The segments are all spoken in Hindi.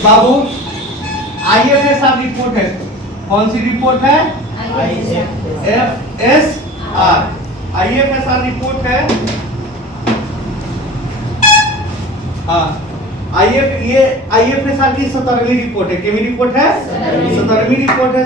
बाबू IFSR रिपोर्ट है, कौन सी रिपोर्ट है? IFSR। IFSR रिपोर्ट है, हाँ ये IFSR की 17वीं रिपोर्ट है। कितनी रिपोर्ट है? 17वीं रिपोर्ट है।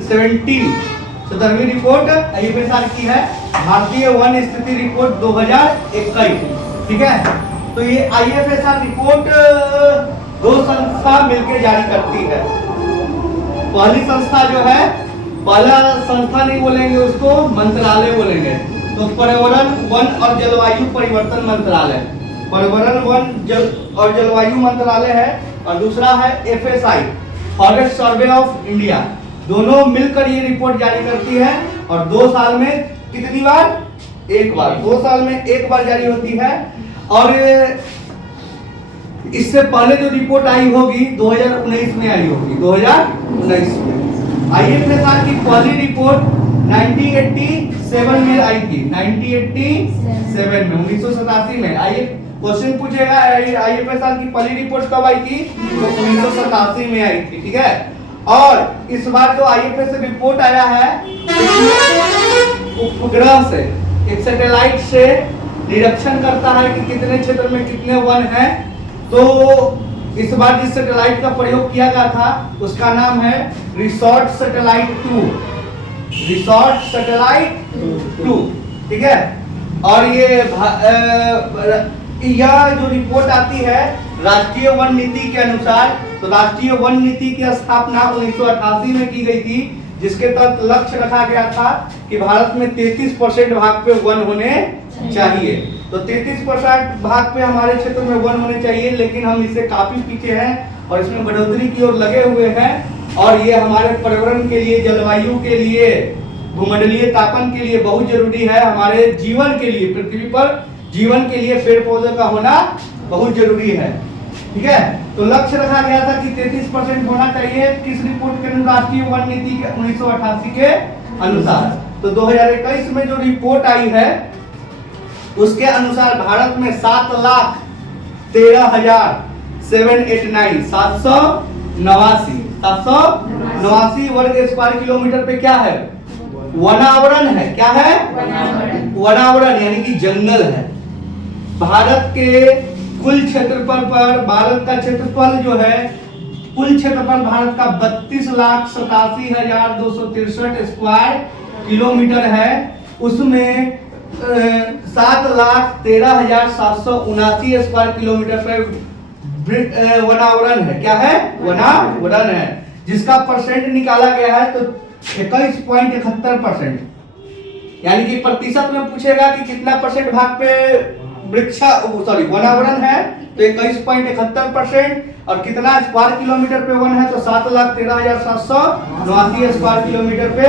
17वीं रिपोर्ट IFSR की है, भारतीय वन स्थिति रिपोर्ट 2021। ठीक है, तो ये IFSR रिपोर्ट दो संस्था मिलकर जारी करती है। पहली संस्था जो है, पहला संस्था नहीं बोलेंगे उसको, मंत्रालय बोलेंगे, तो पर्यावरण वन और जलवायु परिवर्तन मंत्रालय, पर्यावरण वन और जलवायु मंत्रालय है। और दूसरा है FSI, forest survey of India. दोनों मिलकर ये रिपोर्ट जारी करती है और 2 साल में कितनी बार? एक बार। 2 साल में एक बार जारी होती है। और इससे पहले जो रिपोर्ट आई होगी 2019 में आई होगी, 2019 में। IFSR की पहली रिपोर्ट 1987 में आई थी, 1987 में, 1987 में। क्वेश्चन पूछेगा IFSR की पहली रिपोर्ट कब आई थी? तो 1987 में आई थी। ठीक है, और इस बार जो IFSR रिपोर्ट आया है, उपग्रह से, एक सैटेलाइट से निरीक्षण करता है कि कितने क्षेत्र में कितने वन हैं। तो इस बार जिस सैटेलाइट का प्रयोग किया गया था उसका नाम है रिसोर्ट सैटेलाइट 2, रिसोर्ट सैटेलाइट 2। ठीक है, और यह जो रिपोर्ट आती है राष्ट्रीय वन नीति के अनुसार, तो राष्ट्रीय वन नीति की स्थापना 1988 में की गई थी, जिसके तहत लक्ष्य रखा गया था कि भारत में 33% भाग पे वन होने चाहिए। तो 33% भाग पे हमारे क्षेत्र में वन होने चाहिए, लेकिन हम इससे काफी पीछे हैं और इसमें बढ़ोतरी की ओर लगे हुए हैं। और ये हमारे पर्यावरण के लिए, जलवायु के लिए, भूमंडलीय तापन के लिए बहुत जरूरी है। हमारे जीवन के लिए, पृथ्वी पर जीवन के लिए पेड़ पौधों का होना बहुत जरूरी है। ठीक है, तो लक्ष्य रखा गया था कि 33% होना चाहिए। किस रिपोर्ट के अनुसार? राष्ट्रीय वन नीति के 1988 के अनुसार। तो 2021 में जो रिपोर्ट आई है उसके अनुसार भारत में 7,13,789 वर्ग स्क्वायर किलोमीटर पे क्या है? वनावरण है। क्या है? वनावरण यानी कि जंगल है। भारत के कुल क्षेत्रफल पर, भारत का क्षेत्रफल जो है, कुल क्षेत्रफल भारत का 32,87,263 स्क्वायर किलोमीटर है। उसमें 7,13,779 स्क्वायर किलोमीटर पे वनावरण है। क्या है? वनावरण है, जिसका परसेंट निकाला गया है तो 21.71%, यानी कि प्रतिशत में पूछेगा कि कितना परसेंट भाग पे वनावरण है, तो 21.71%। और कितना स्क्वायर किलोमीटर पे वन है, तो 7,13,789 स्क्वायर किलोमीटर पे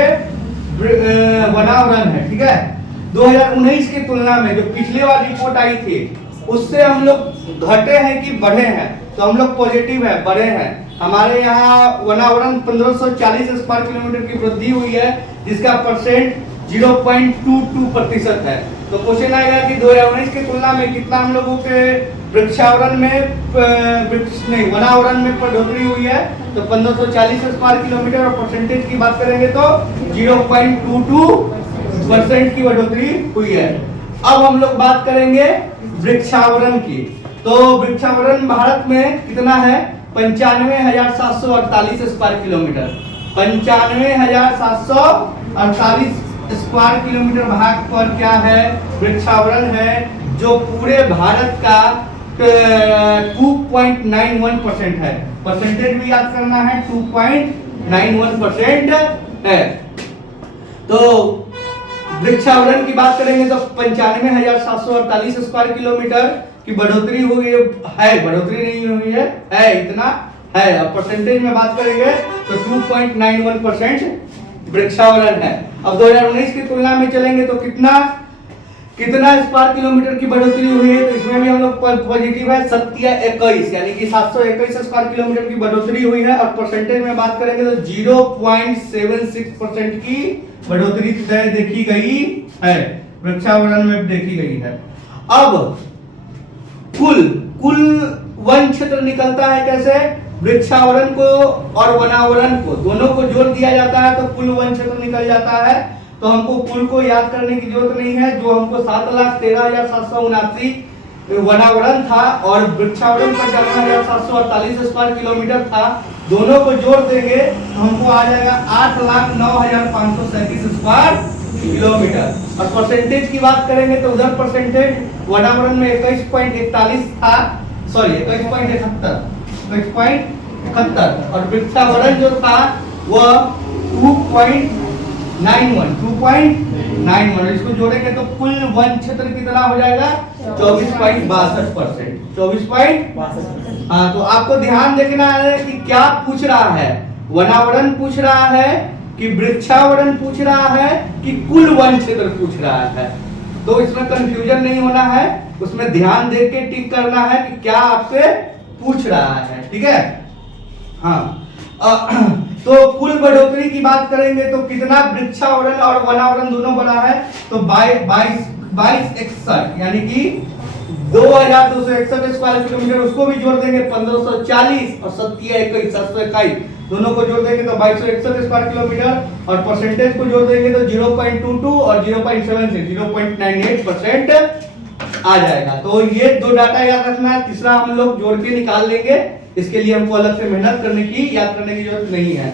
वनावरण है। ठीक है, 2019 की तुलना में जो पिछली बार रिपोर्ट आई थी उससे हम लोग घटे हैं कि बढ़े हैं? तो हम लोग पॉजिटिव है, बढ़े हैं। हमारे यहाँ वनावरण 1540 स्क्वायर किलोमीटर की वृद्धि हुई है, जिसका परसेंट 0.22% है। तो क्वेश्चन आएगा कि 2019 की तुलना में कितना हम लोगों के वृक्षावरण में, वनावरण में बढ़ोतरी हुई है? तो 1540 स्क्वायर किलोमीटर। और परसेंटेज की बात करेंगे तो 0.22% की बढ़ोतरी हुई है। अब हम लोग बात करेंगे वृक्षावरण की। तो वृक्षावरण भारत में कितना है? 95,748 स्क्वायर किलोमीटर। 95,748 स्क्वायर किलोमीटर भाग पर क्या है? वृक्षावरण है, जो पूरे भारत का 2.91% है। परसेंटेज भी याद करना है, 2.91% है। तो वृक्षावरण की बात करेंगे तो 95,748 स्क्वायर किलोमीटर की बढ़ोतरी हुई है, बढ़ोतरी नहीं हुई है, इतना है। और परसेंटेज में बात करेंगे तो 2.91% वृक्षावरण है। अब 2019 की तुलना में चलेंगे तो कितना स्क्वायर किलोमीटर की बढ़ोतरी हुई है? तो इसमें भी हम लोग पॉजिटिव है, 721, यानी कि 721 स्क्वायर किलोमीटर की बढ़ोतरी हुई है। और परसेंटेज में बात करेंगे तो 0.76% की बढ़ोतरी देखी गई है, वृक्षावरण में देखी गई है। अब कुल वन क्षेत्र निकलता है कैसे, वृक्षावरण को और वनावरण को दोनों को जोड़ दिया जाता है तो कुल वन क्षेत्र निकल जाता है। तो हमको कुल को याद करने की जरूरत नहीं है, जो हमको 7,13,779 वनावरण था और वृक्षावरण 55,748 स्क्वायर किलोमीटर था, दोनों को जोड़ देंगे तो हमको आ जाएगा 8,09,537 स्क्वायर किलोमीटर। और परसेंटेज की बात करेंगे तो उधर परसेंटेज वनावरण में 21.41 था, सॉरी 21.71 और वृक्षावरण जो था वह 2.91 इसको जोड़ेंगे तो कुल वन क्षेत्र कितना हो जाएगा 24.62%। 24. हाँ, तो आपको ध्यान देखना है कि क्या पूछ रहा है, वनावरण पूछ रहा है कि वृक्षावरण पूछ रहा है कि कुल वन क्षेत्र पूछ रहा है। तो इसमें कंफ्यूजन नहीं होना है, उसमें ध्यान देख के टिक करना है कि क्या आपसे पूछ रहा है, ठीक है। हाँ, तो कुल बढ़ोतरी की बात करेंगे तो कितना वृक्षावरण और वनावरण दोनों बना है तो 2261 यानी कि 2261 स्क्वायर किलोमीटर, उसको भी जोड़ देंगे 1540 और 721 दोनों को जोड़ देंगे तो 2261 स्क्वायर किलोमीटर और परसेंटेज को जोड़ देंगे तो 0.22 और 0.98% आ जाएगा। तो ये दो डाटा याद रखना है, तीसरा हम लोग जोड़ के निकाल लेंगे, इसके लिए हमको अलग से मेहनत करने की याद करने की जरूरत नहीं है।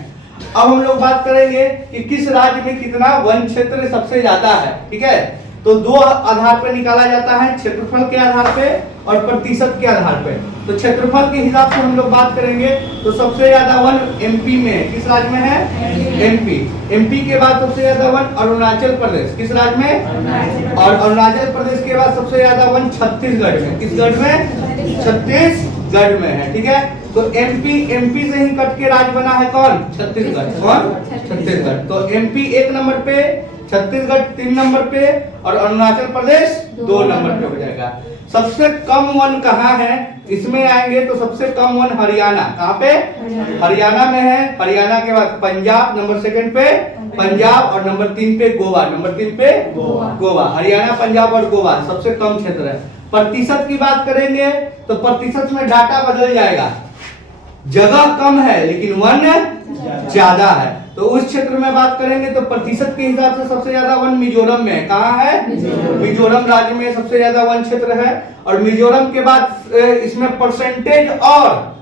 अब हम लोग बात करेंगे कि किस राज्य में कितना वन क्षेत्र सबसे ज्यादा है, ठीक है। तो दो आधार पर निकाला जाता है, क्षेत्रफल के आधार पे और प्रतिशत के आधार पे। तो क्षेत्रफल के हिसाब से हम लोग बात करेंगे तो सबसे ज्यादा वन एमपी में है, किस राज्य में है एमपी। एमपी के बाद सबसे ज्यादा वन अरुणाचल प्रदेश, किस राज्य में और अरुणाचल प्रदेश के बाद सबसे ज्यादा वन छत्तीसगढ़ में, किस गढ़ में छत्तीसगढ़ में है, ठीक है। तो एमपी से ही कट के राज्य बना है कौन, छत्तीसगढ़। कौन, छत्तीसगढ़। तो एमपी 1 नंबर पे, छत्तीसगढ़ 3 नंबर पे और अरुणाचल प्रदेश 2 नंबर पे हो जाएगा। सबसे कम वन कहाँ है, इसमें आएंगे तो सबसे कम वन हरियाणा, कहाँ पे हरियाणा में है। हरियाणा के बाद पंजाब नंबर 2 पे, पंजाब और नंबर 3 पे गोवा, नंबर 3 पे गोवा। हरियाणा, पंजाब और गोवा सबसे कम क्षेत्र है। प्रतिशत की बात करेंगे तो प्रतिशत में डाटा बदल जाएगा, जगह कम है लेकिन वन ज्यादा है। तो उस क्षेत्र में बात करेंगे तो प्रतिशत के हिसाब से सबसे ज्यादा वन मिजोरम में है। कहाँ है, मिजोरम राज्य में सबसे ज्यादा वन क्षेत्र है। और मिजोरम के बाद इसमें परसेंटेज और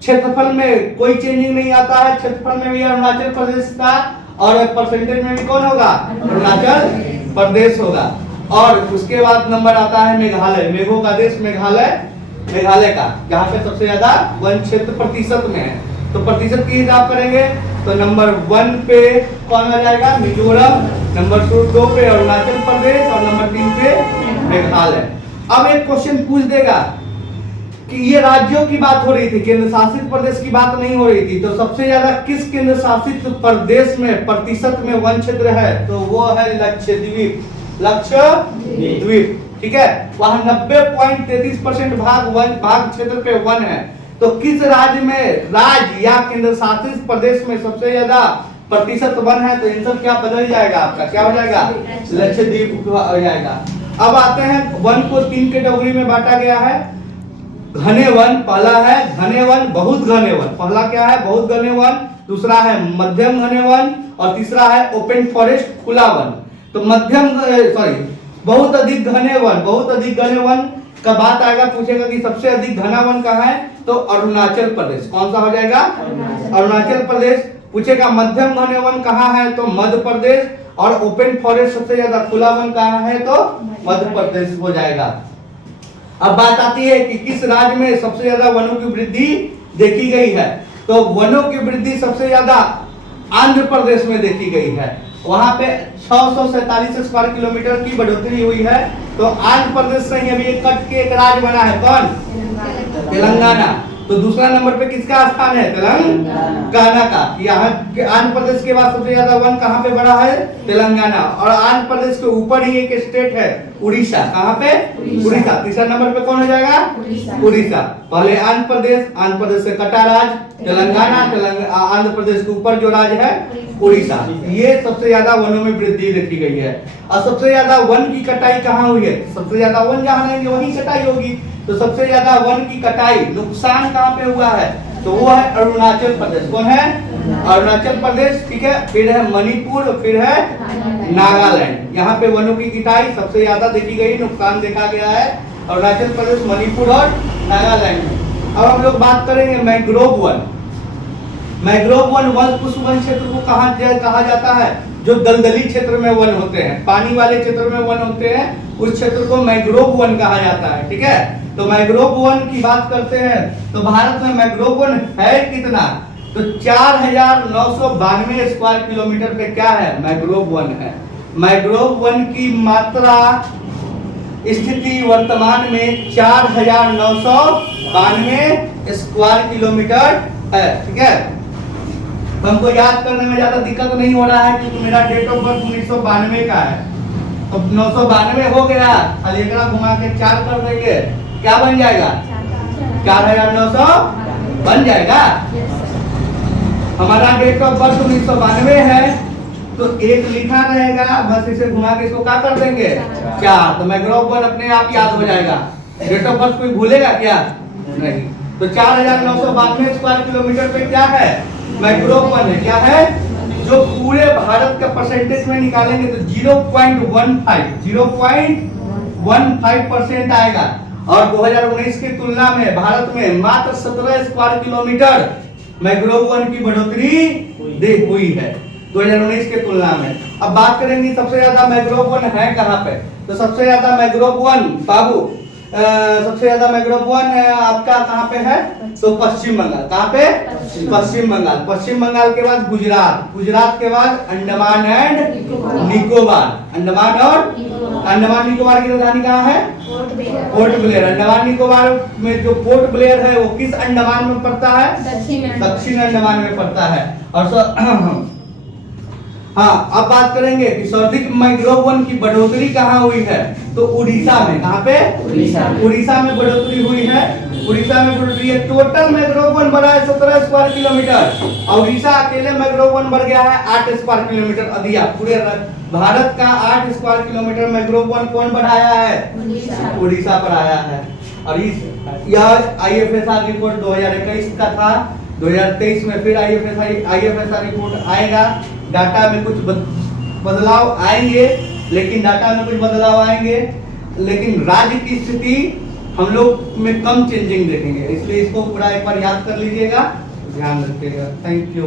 क्षेत्रफल में कोई चेंजिंग नहीं आता है। क्षेत्रफल में भी अरुणाचल प्रदेश का और परसेंटेज में भी कौन होगा, अरुणाचल प्रदेश होगा। और उसके बाद नंबर आता है मेघालय, मेघों का देश मेघालय का, जहाँ पे सबसे ज्यादा वन क्षेत्र प्रतिशत में है। तो प्रतिशत की हिसाब करेंगे तो नंबर 1 पे कौन आ जाएगा, मिजोरम, नंबर 2 पे अरुणाचल प्रदेश और नंबर 3 पे मेघालय। अब एक क्वेश्चन पूछ देगा कि ये राज्यों की बात हो रही थी, केंद्र शासित प्रदेश की बात नहीं हो रही थी। तो सबसे ज्यादा किस केंद्र शासित प्रदेश में प्रतिशत में वन क्षेत्र है, तो वो है लक्षद्वीप, लक्षद्वीप, ठीक है। वहां 90.33% भाग क्षेत्र पे वन है। तो किस राज्य में, राज्य या केंद्र शासित प्रदेश में सबसे ज्यादा प्रतिशत वन है, तो आंसर क्या बदल जाएगा आपका, क्या हो जाएगा, लक्षद्वीप हो जाएगा। अब आते हैं वन को 3 कैटेगरी में बांटा गया है। घने वन पहला है, घने वन, बहुत घने वन। पहला क्या है, बहुत घने वन, दूसरा है मध्यम घने वन और तीसरा है ओपन फॉरेस्ट, खुला वन। तो बहुत अधिक घने वन का बात आएगा, पूछेगा कि सबसे अधिक घना वन कहाँ है, तो अरुणाचल प्रदेश। कौन सा हो जाएगा, अरुणाचल प्रदेश। पूछेगा मध्यम घने वन कहाँ है, तो मध्य प्रदेश। और ओपन फॉरेस्ट सबसे ज्यादा खुला वन कहाँ है, तो मध्य प्रदेश हो जाएगा। अब बात आती है कि किस राज्य में सबसे ज्यादा वनों की वृद्धि देखी गई है, तो वनों की वृद्धि सबसे ज्यादा आंध्र प्रदेश में देखी गई है। वहां पे 647 स्क्वायर किलोमीटर की बढ़ोतरी हुई है। तो आंध्र प्रदेश से ही अभी एक कट के एक राज्य बना है, कौन, तेलंगाना। तो दूसरा नंबर पे किसका स्थान है, तेलंगाना का। यहाँ आंध्र प्रदेश के बाद सबसे ज्यादा वन कहाँ पे बढ़ा है, तेलंगाना। और आंध्र प्रदेश के ऊपर ही एक स्टेट है उड़ीसा, कहाँ पे, उड़ीसा। तीसरा नंबर पे कौन हो जाएगा, उड़ीसा। पहले आंध्र प्रदेश से कटा राज्य तेलंगाना, आंध्र प्रदेश के ऊपर जो राज्य है उड़ीसा। ये सबसे ज्यादा वनों में वृद्धि देखी गई है। और सबसे ज्यादा वन की कटाई कहाँ हुई है, सबसे ज्यादा वन जहाँ रहेंगे वहीं कटाई होगी। तो तो सबसे ज्यादा वन की कटाई नुकसान कहाँ पे हुआ है, तो वो है अरुणाचल प्रदेश। कौन है? अरुणाचल प्रदेश, ठीक है। फिर है मणिपुर, फिर है नागालैंड। यहाँ पे वनों की कटाई सबसे ज्यादा देखी गई, नुकसान देखा गया है अरुणाचल प्रदेश, मणिपुर और नागालैंड में। अब हम लोग बात करेंगे मैंग्रोव वन। मैंग्रोव वन पुष्प वन क्षेत्र को कहा जाता है जो दलदली क्षेत्र में वन होते हैं, पानी वाले क्षेत्र में वन होते हैं, उस क्षेत्र को मैंग्रोव वन कहा जाता है, ठीक है। तो मैंग्रोव वन की बात करते हैं तो भारत में मैंग्रोव वन है कितना, तो 4992 स्क्वायर किलोमीटर पे क्या है, मैंग्रोव वन है। मैंग्रोव वन की मात्रा स्थिति वर्तमान में 4992 स्क्वायर किलोमीटर है, ठीक है। तो हमको याद करने में ज्यादा दिक्कत नहीं हो रहा है क्योंकि मेरा डेट ऑफ बर्थ 1992 का है, तो 992 हो गया, खाली एकड़ा घुमा के 4 कर देंगे, क्या बन जाएगा, 4900 बन जाएगा। हमारा डेट ऑफ बर्थ 1992 है, तो 1 लिखा रहेगा, बस इसे घुमा के इसको क्या कर देंगे 4, तो मैंग्रोव वन अपने आप याद हो जाएगा। डेट ऑफ बर्थ कोई भूलेगा क्या, नहीं। तो 4992 स्क्वायर किलोमीटर पे क्या है, मैंग्रोव वन है। क्या है, जो पूरे भारत का परसेंटेज में निकालेंगे तो 0.15% आएगा, और 2019 की तुलना में भारत में मात्र 17 स्क्वायर किलोमीटर मैंग्रोव वन की बढ़ोतरी हुई है 2019 के तुलना में। अब बात करेंगे सबसे ज्यादा मैंग्रोव वन है कहाँ पे, तो सबसे ज्यादा मैंग्रोव वन बाबू सबसे ज्यादा मैंग्रोव वन आपका कहाँ पे है, तो पश्चिम बंगाल। कहाँ पे, पश्चिम बंगाल। पश्चिम बंगाल के बाद गुजरात, गुजरात के बाद अंडमान एंड निकोबार। अंडमान निकोबार की राजधानी कहाँ है, पोर्ट ब्लेयर। अंडमान निकोबार में जो पोर्ट ब्लेयर है वो किस अंडमान में पड़ता है, दक्षिण अंडमान में पड़ता है। और हाँ, अब बात करेंगे कि सर्वाधिक मैंग्रोव वन की बढ़ोतरी कहाँ हुई है, तो उड़ीसा में। कहाँ पे, उड़ीसा में बढ़ोतरी हुई है। उड़ीसा में बढ़ोतरी है। टोटल मैंग्रोव वन बढ़ा है 17 स्क्वायर किलोमीटर, और उड़ीसा अकेले मैंग्रोव वन बढ़ गया है 8 स्क्वायर किलोमीटर अधिया। पूरे भारत का 8 स्क्वायर किलोमीटर मैंग्रोव वन कौन बढ़ाया है, उड़ीसा पर आया है। और यह IFSR रिपोर्ट 2021 का था, 2023 में फिर IFSR रिपोर्ट आएगा। डाटा में कुछ बदलाव आएंगे, लेकिन राज्य की स्थिति हम लोग में कम चेंजिंग देखेंगे, इसलिए इसको पूरा एक बार याद कर लीजिएगा, ध्यान रखिएगा। Thank you.